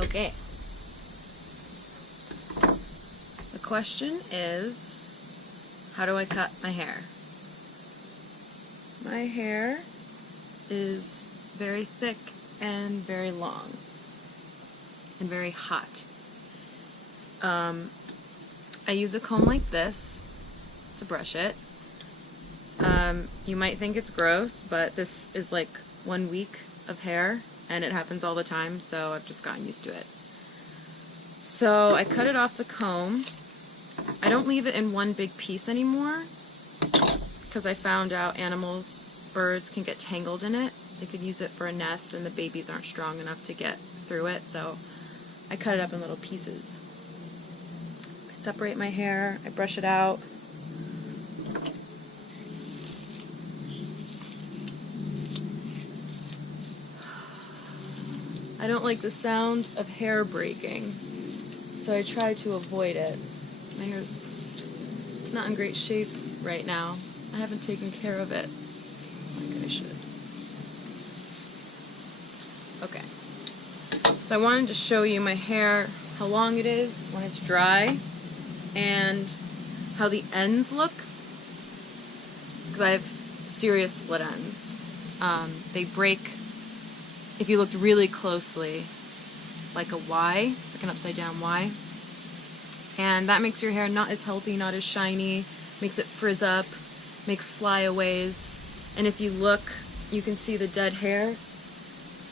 Okay. The question is, how do I cut my hair? My hair is very thick and very long and very hot. I use a comb like this to brush it. You might think it's gross, but this is like 1 week of hair and it happens all the time, so I've just gotten used to it. So I cut it off the comb. I don't leave it in one big piece anymore because I found out birds can get tangled in it. They could use it for a nest and the babies aren't strong enough to get through it, so I cut it up in little pieces. I separate my hair, I brush it out. I don't like the sound of hair breaking, so I try to avoid it. My hair's not in great shape right now. I haven't taken care of it like I should. Okay. So I wanted to show you my hair, how long it is when it's dry, and how the ends look, because I have serious split ends. They break, if you looked really closely, like a Y, like an upside down Y. And that makes your hair not as healthy, not as shiny, makes it frizz up, makes flyaways. And if you look, you can see the dead hair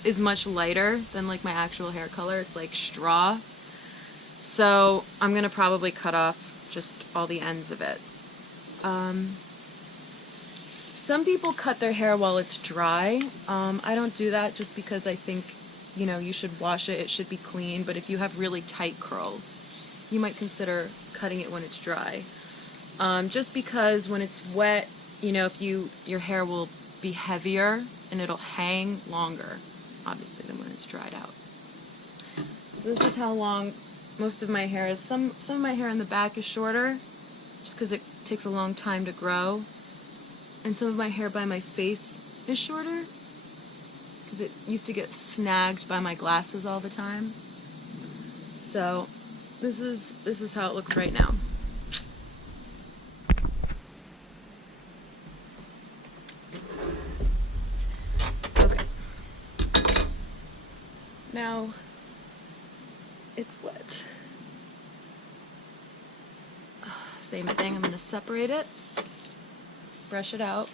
is much lighter than like my actual hair color. It's like straw. So I'm gonna probably cut off just all the ends of it. Some people cut their hair while it's dry. I don't do that just because I think, you know, you should wash it, it should be clean, but if you have really tight curls, you might consider cutting it when it's dry. Just because when it's wet, you know, your hair will be heavier and it'll hang longer, obviously, than when it's dried out. This is how long most of my hair is. Some of my hair in the back is shorter, just because it takes a long time to grow. And some of my hair by my face is shorter, because it used to get snagged by my glasses all the time. So this is how it looks right now. Okay. Now it's wet. Same thing, I'm going to separate it, brush it out.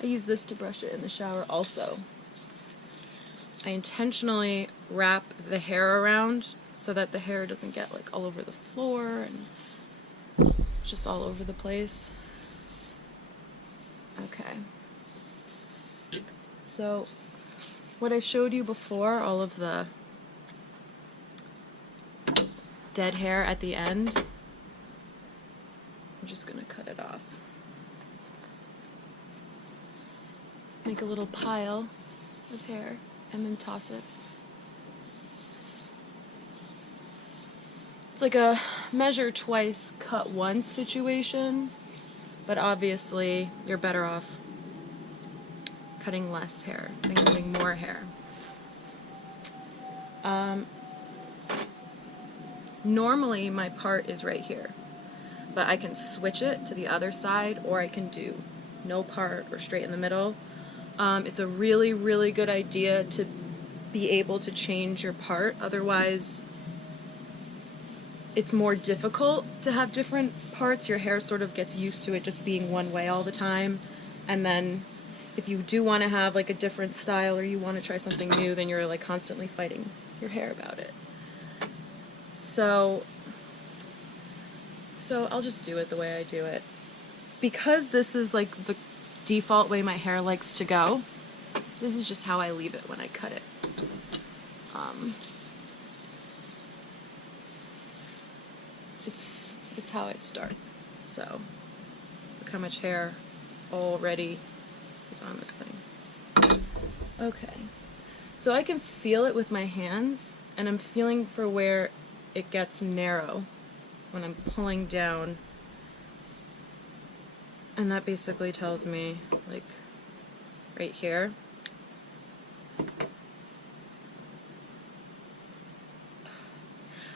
I use this to brush it in the shower also. I intentionally wrap the hair around so that the hair doesn't get like all over the floor and just all over the place. Okay. So what I showed you before, all of the dead hair at the end, I'm just gonna cut it off. Make a little pile of hair and then toss it. It's like a measure twice, cut once situation, but obviously you're better off cutting less hair than cutting more hair. Normally my part is right here, but I can switch it to the other side, or I can do no part or straight in the middle. It's a really, really good idea to be able to change your part, otherwise it's more difficult to have different parts. Your hair sort of gets used to it just being one way all the time, and then if you do want to have like a different style or you want to try something new, then you're like constantly fighting your hair about it. So I'll just do it the way I do it. Because this is like the default way my hair likes to go, this is just how I leave it when I cut it. It's how I start. So look how much hair already is on this thing. Okay, so I can feel it with my hands, and I'm feeling for where it gets narrow when I'm pulling down And that basically tells me, like, right here.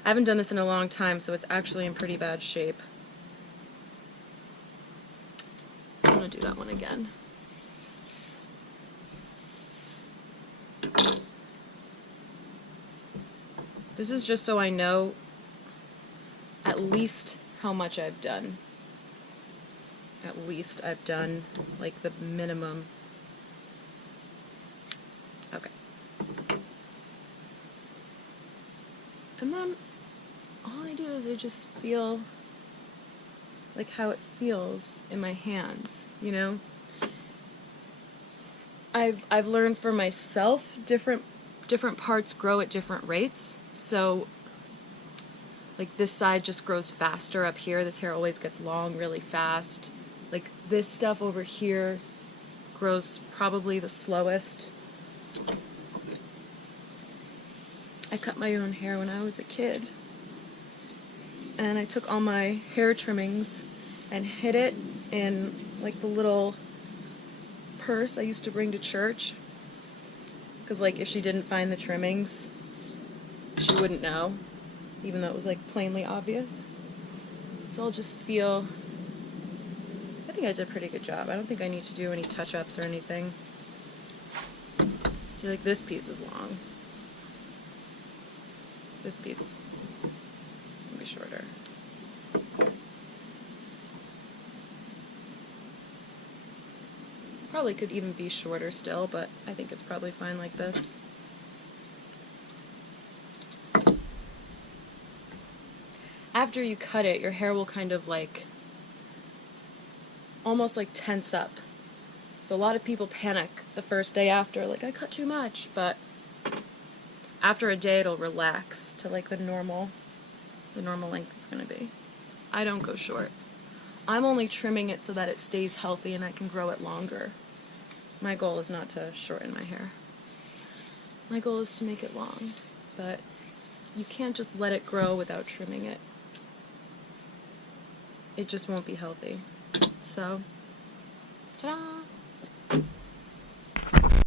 I haven't done this in a long time, so it's actually in pretty bad shape. I'm gonna do that one again. This is just so I know at least how much I've done. At least I've done, like, the minimum. Okay. And then all I do is I just feel like how it feels in my hands, you know? I've learned for myself different parts grow at different rates. So like this side just grows faster up here. This hair always gets long really fast. Like this stuff over here grows probably the slowest. I cut my own hair when I was a kid. And I took all my hair trimmings and hid it in like the little purse I used to bring to church. Because like if she didn't find the trimmings, she wouldn't know, even though it was like plainly obvious. So I'll just feel, I think I did a pretty good job. I don't think I need to do any touch-ups or anything. See, like this piece is long. This piece will be shorter. Probably could even be shorter still, but I think it's probably fine like this. After you cut it, your hair will kind of like, almost like tense up. So a lot of people panic the first day after, like I cut too much, but after a day it'll relax to like the normal length it's gonna be. I don't go short. I'm only trimming it so that it stays healthy and I can grow it longer. My goal is not to shorten my hair. My goal is to make it long, but you can't just let it grow without trimming it. It just won't be healthy. So, ta-da!